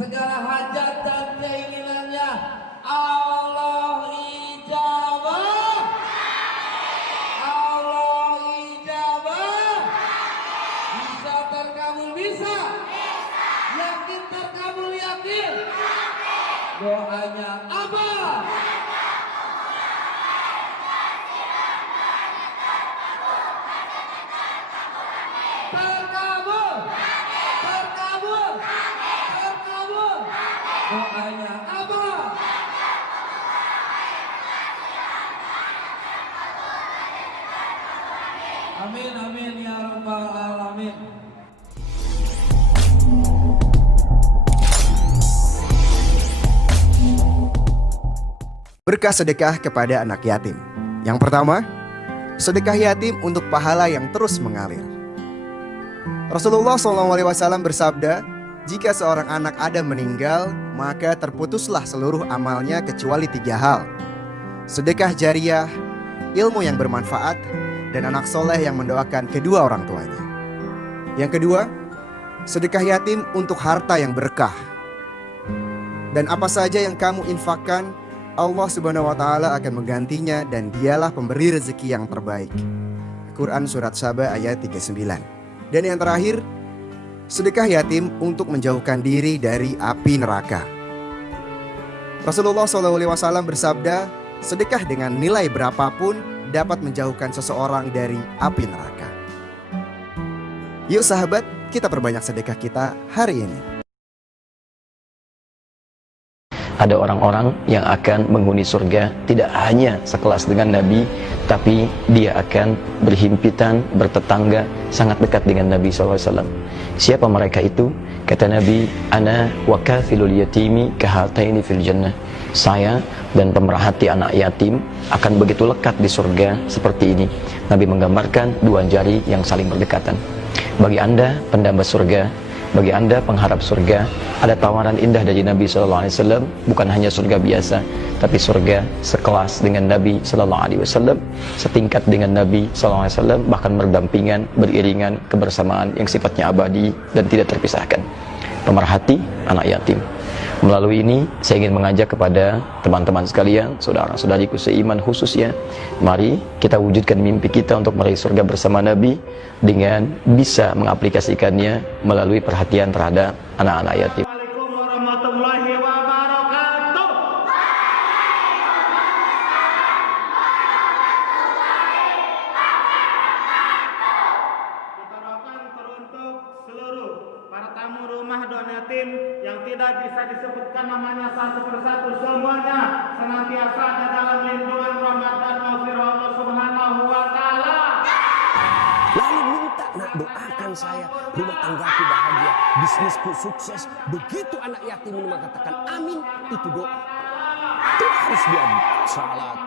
segala hajat dan keinginannya Allah ijabah. Allah ijabah. Bisa terkabul bisa. Yakin terkabul yakin. Doanya apa? Terkabul. Terkabul. Terkabul. Doanya apa? Amin amin ya rabbal alamin. Berkah sedekah kepada anak yatim. Yang pertama, sedekah yatim untuk pahala yang terus mengalir. Rasulullah SAW bersabda, jika seorang anak Adam meninggal, maka terputuslah seluruh amalnya kecuali 3 hal. Sedekah jariah, ilmu yang bermanfaat, dan anak soleh yang mendoakan kedua orang tuanya. Yang kedua, sedekah yatim untuk harta yang berkah. Dan apa saja yang kamu infakkan, Allah Subhanahu wa Ta'ala akan menggantinya, dan Dialah pemberi rezeki yang terbaik. Quran Surat Saba ayat 39. Dan yang terakhir, sedekah yatim untuk menjauhkan diri dari api neraka. Rasulullah SAW bersabda, sedekah dengan nilai berapapun dapat menjauhkan seseorang dari api neraka. Yuk sahabat, kita perbanyak sedekah kita hari ini. Ada orang-orang yang akan menghuni surga tidak hanya sekelas dengan Nabi, tapi dia akan berhimpitan, bertetangga, sangat dekat dengan Nabi SAW. Siapa mereka itu? Kata Nabi, Ana wa kafilul yatimi kahataini fil jannah. Saya dan pemerhati anak yatim akan begitu lekat di surga seperti ini. Nabi menggambarkan 2 jari yang saling berdekatan. Bagi Anda pendamba surga, bagi Anda pengharap surga, ada tawaran indah dari Nabi SAW. Bukan hanya surga biasa, tapi surga sekelas dengan Nabi SAW, setingkat dengan Nabi SAW, bahkan berdampingan, beriringan, kebersamaan yang sifatnya abadi dan tidak terpisahkan. Pemerhati anak yatim. Melalui ini saya ingin mengajak kepada teman-teman sekalian, saudara-saudariku seiman khususnya, mari kita wujudkan mimpi kita untuk meraih surga bersama Nabi dengan bisa mengaplikasikannya melalui perhatian terhadap anak-anak yatim. Assalamualaikum warahmatullahi wabarakatuh. Kita doakan teruntuk seluruh para tamu rumah Don Yatim yang tidak bisa disebutkan namanya satu persatu, semuanya senantiasa ada dalam lindungan rahmat dan maghfirah Allah Subhanahu wa Ta'ala. Lalu minta, nak doakan saya, rumah tanggaku bahagia, bisnisku sukses. Begitu anak yatim ini mengatakan amin, itu doa. Terus dia salat.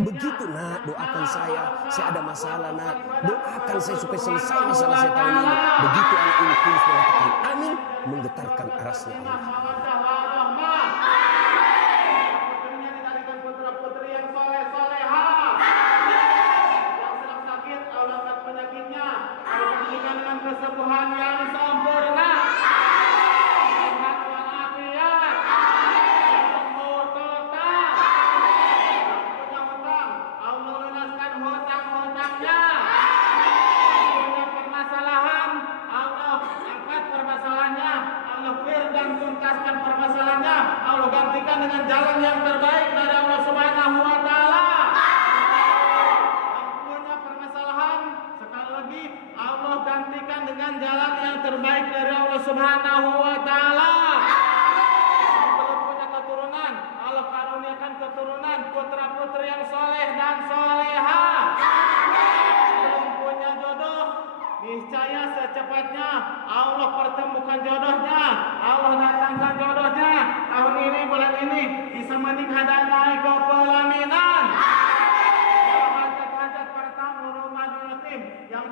Begitu nak, doakan saya ada masalah nak, doakan saya supaya selesai masalah saya tahun ini. Begitu anak ini tulus mengatakan amin, menggetarkan arasnya Allah. Putrinya dicarikan putra-putri yang soleh-soleha. Yang sedang sakit, Allah angkat penyakitnya. Allah gantikan dengan kesembuhan yang sempurna. Sehat walafiat. Sembuh total. Yang punya hutang, Allah lunaskan hutang-hutangnya. Punya permasalahan, Allah angkat permasalahannya. Allah clear dan tuntaskan permasalahannya. Allah gantikan dengan jalan yang terbaik dari Allah Subhanahu wa Ta'ala. Yang punya permasalahan, sekali lagi Allah gantikan dengan jalan yang terbaik dari Allah Subhanahu wa Ta'ala. Yang belum punya keturunan, Allah karuniakan keturunan putra-putri yang soleh dan soleha. Belum punya jodoh, niscaya secepatnya Allah pertemukan jodohnya, Allah datangkan jodohnya. Tahun ini, bulan ini bisa menikah dan naik ke pelaminan. Hajat-hajat para tamu rumah Don Yatim yang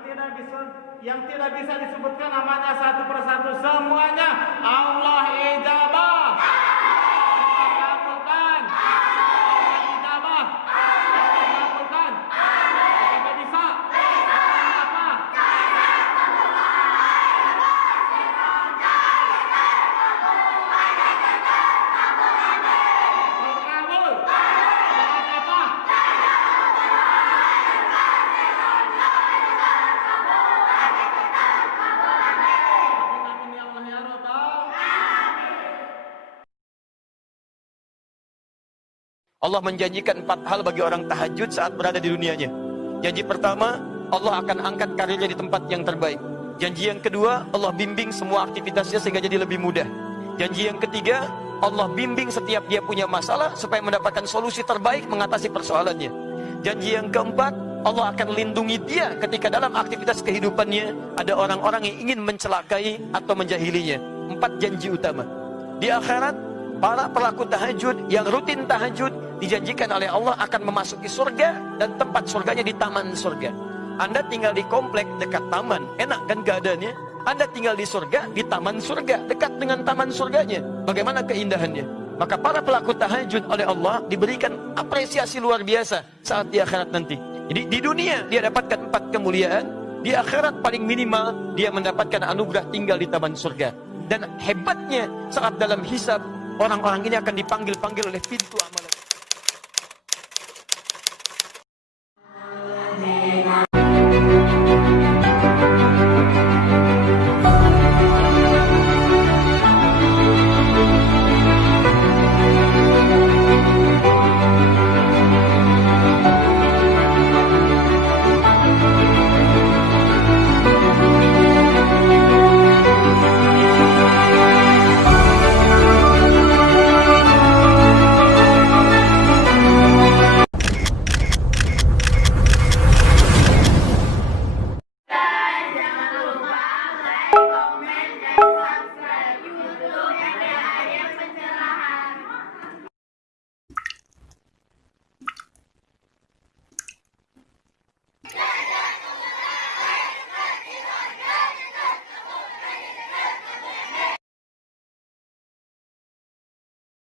tidak bisa disebutkan namanya satu persatu, semuanya Allah ijabah. Allah kabulkan. Allah ijabah. Allah kabulkan. Apa bisa? Apa? Allah menjanjikan 4 hal bagi orang tahajud saat berada di dunianya. Janji pertama, Allah akan angkat karirnya di tempat yang terbaik. Janji yang kedua, Allah bimbing semua aktivitasnya sehingga jadi lebih mudah. Janji yang ketiga, Allah bimbing setiap dia punya masalah supaya mendapatkan solusi terbaik mengatasi persoalannya. Janji yang keempat, Allah akan lindungi dia ketika dalam aktivitas kehidupannya ada orang-orang yang ingin mencelakai atau menjahilinya. 4 janji utama. Di akhirat, para pelaku tahajud yang rutin tahajud dijanjikan oleh Allah akan memasuki surga, dan tempat surganya di taman surga. Anda tinggal di komplek dekat taman, enak kan keadaannya? Anda tinggal di surga, di taman surga, dekat dengan taman surganya. Bagaimana keindahannya? Maka para pelaku tahajud oleh Allah diberikan apresiasi luar biasa saat di akhirat nanti. Jadi di dunia dia dapatkan 4 kemuliaan, di akhirat paling minimal dia mendapatkan anugerah tinggal di taman surga. Dan hebatnya saat dalam hisab, orang-orang ini akan dipanggil-panggil oleh pintu amalan.